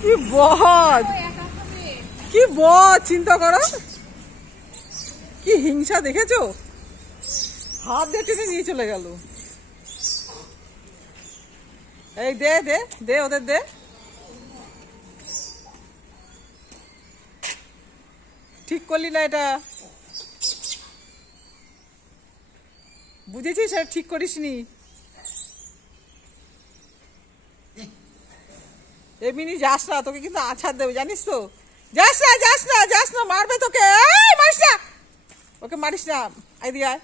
কি বদ, কি বদ, চিন্তা করো কি হিংসা, দেখেছো? হাত দিয়ে টেনে নিয়ে চলে গেল। এই দে দে দে, ওদের দে। ঠিক করলি না এটা, বুঝেছিস? এটা ঠিক করিসনি। এমনি যাস না, তোকে কিন্তু আছাড় দেবে, জানিস তো। যাস না, যাস না, যাস না, মারবে তোকে। এই মারিস না, ওকে মারিস না। এদিকে আয়।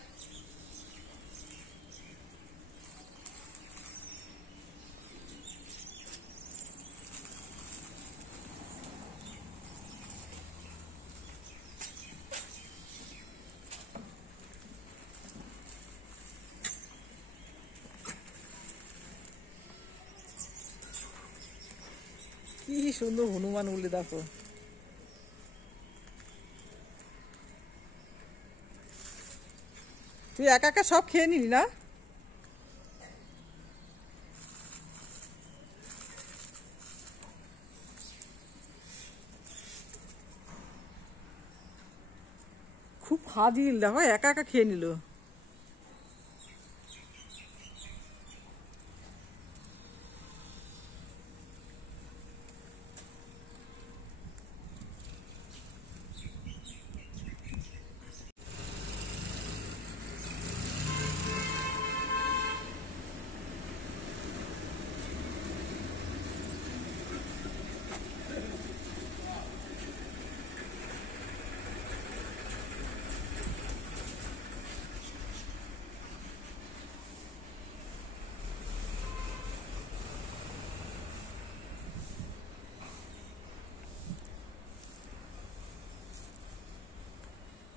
কি সুন্দর হনুমান বলে, দেখো। তুই একা একা সব খেয়ে নিলি না? খুব ফাজিল, দেখো একা একা খেয়ে নিল।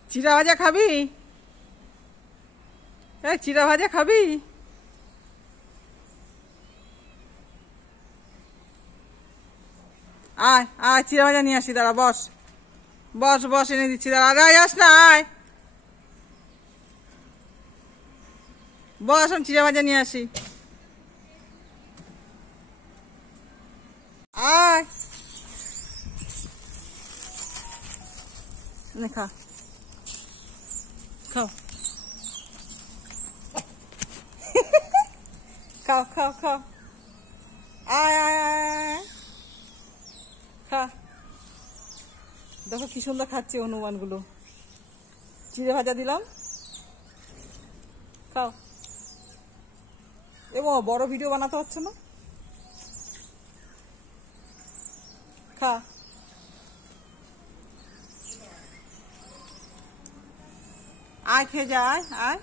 চিড়া ভাজা খাবি? এই চিড়া ভাজা খাবি? আয় আয়, চিড়া ভাজা নিয়ে আসি, দাঁড়া, বস বস বস, এনে দিচ্ছি, দাঁড়া। আয়, আস না, আয় বস, আমি চিড়া ভাজা নিয়ে আসি। আয়, খা, খাও খাও খাও খাও, আয় আয় আয়, খা। দেখো কি সুন্দর খাচ্ছে হনুমান গুলো। চিড়ে ভাজা দিলাম, খাও। এবং বড় ভিডিও বানাতে হচ্ছে না, খা। আয়, খেয়ে যা, আয় আয়,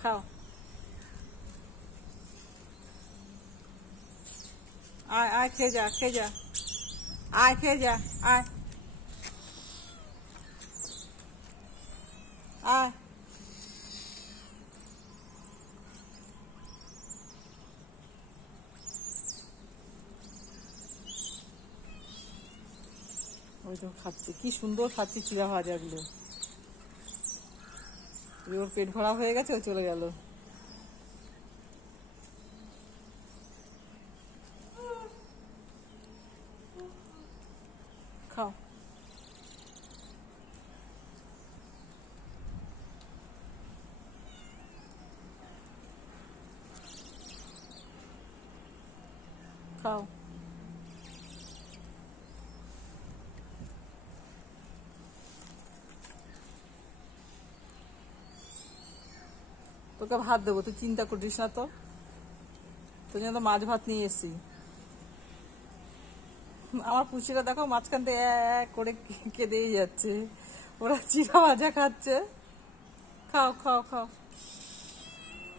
খাও। আয় আয়, খেয়ে যা, খেয়ে যা, আয় খেয়ে যা, আয় আয়। ওই তো খাচ্ছে, কি সুন্দর খাচ্ছে চিড়া ভাজাগুলো। ওর পেট ভরা হয়ে গেছে, ও চলে গেল। খাও, খাও। তোকে ভাত দেবো, তুই চিন্তা করিস না তো। তোর জন্য তো মাছ ভাত নিয়ে এসছি। আমার পুষিরা দেখো মাঝখান থেকে এক করে কেঁদেই যাচ্ছে। ওরা চিড়া ভাজা খাচ্ছে। খাও খাও খাও,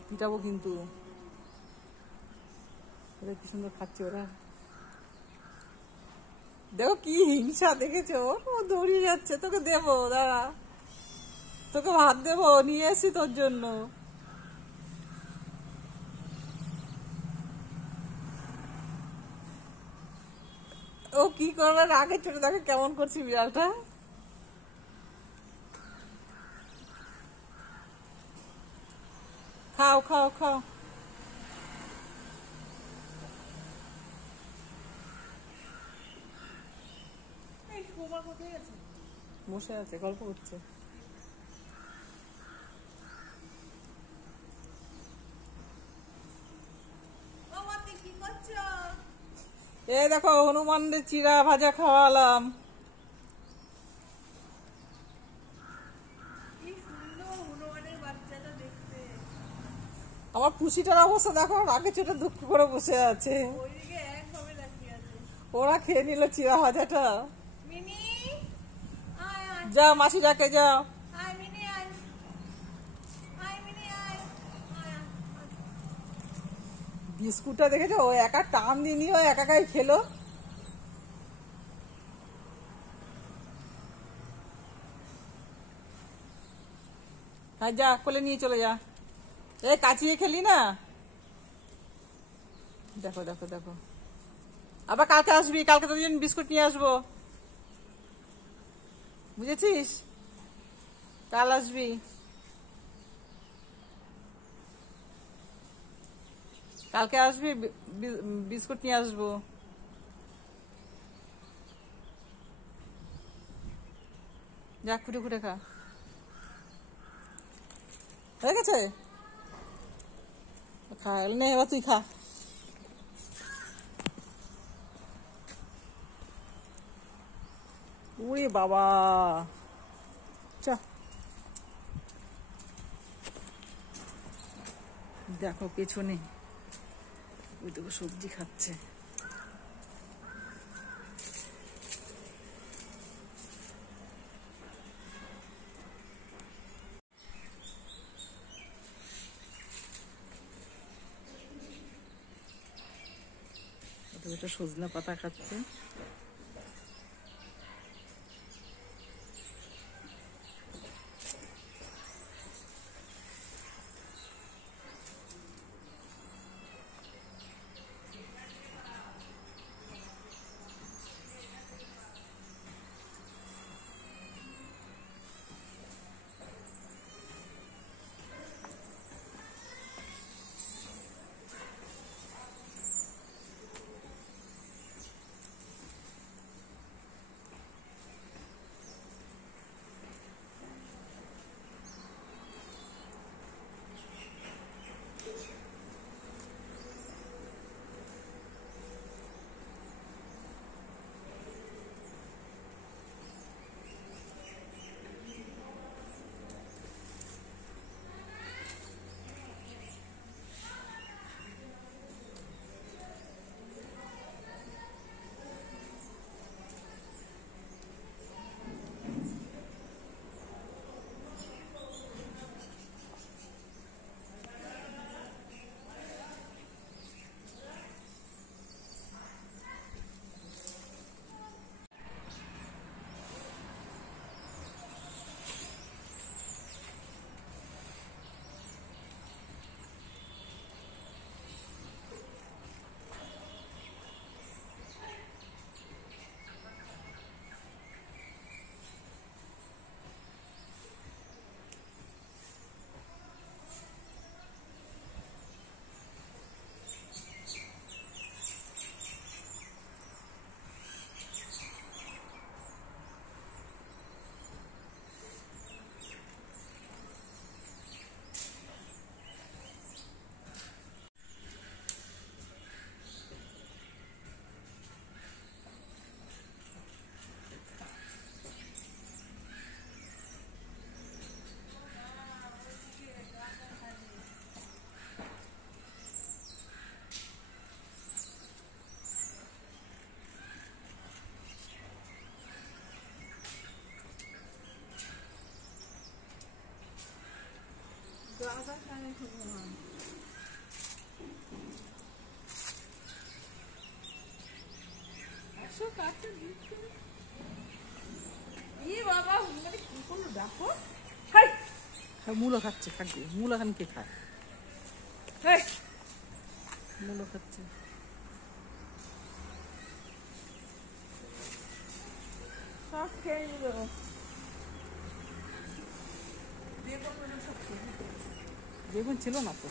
পিটাবো কিন্তু। ওরা কি সুন্দর খাচ্ছে ওরা। দেখো কি হিংসা, দেখেছো? ও দৌড়িয়ে যাচ্ছে। তোকে দেবো, দাঁড়া, তোকে ভাত দেবো, নিয়ে এসছি তোর জন্য। ও কি করবে, আগে ছোট, দেখো কেমন করছি বিড়ালটা। খাও খাও খাও। বসে আছে, গল্প করছে। এ দেখো হনুমানদের চিরা ভাজা খাওয়ালাম। আমার পুষিটার অবস্থা দেখো, আগে চোটে দুঃখ করে বসে আছে। ওরা খেয়ে নিল চিরা ভাজাটা। যাও মাসি ডাকে যাও। বিস্কুটটা দেখেছো, ও একা টান দিনি, ও একাই খেলো। হ্যাঁ যা, কোলে নিয়ে চলে যা। এ কাচিয়ে খেলি না। দেখো দেখো দেখো, আবার কালকে আসবি, কালকে তোর জন্য বিস্কুট নিয়ে আসবো, বুঝেছিস? কাল আসবি। কালকে আসবি, বিস্কুট নিয়ে আসবো। যা খুঁটে খুঁটে খা। হয়ে গেছে, খা নে, এবার তুই খা। উড়ে বাবা, চা দেখো পেছনে ওই তো সবজি খাচ্ছে। ওটা সজনা পাতা খাচ্ছে। মূলো খাচ্ছে, খাচ্ছে মূলো, খান কে খায়? মূলো খাচ্ছে। সব খেয়ে নিল। বেগুন ছিল না তো।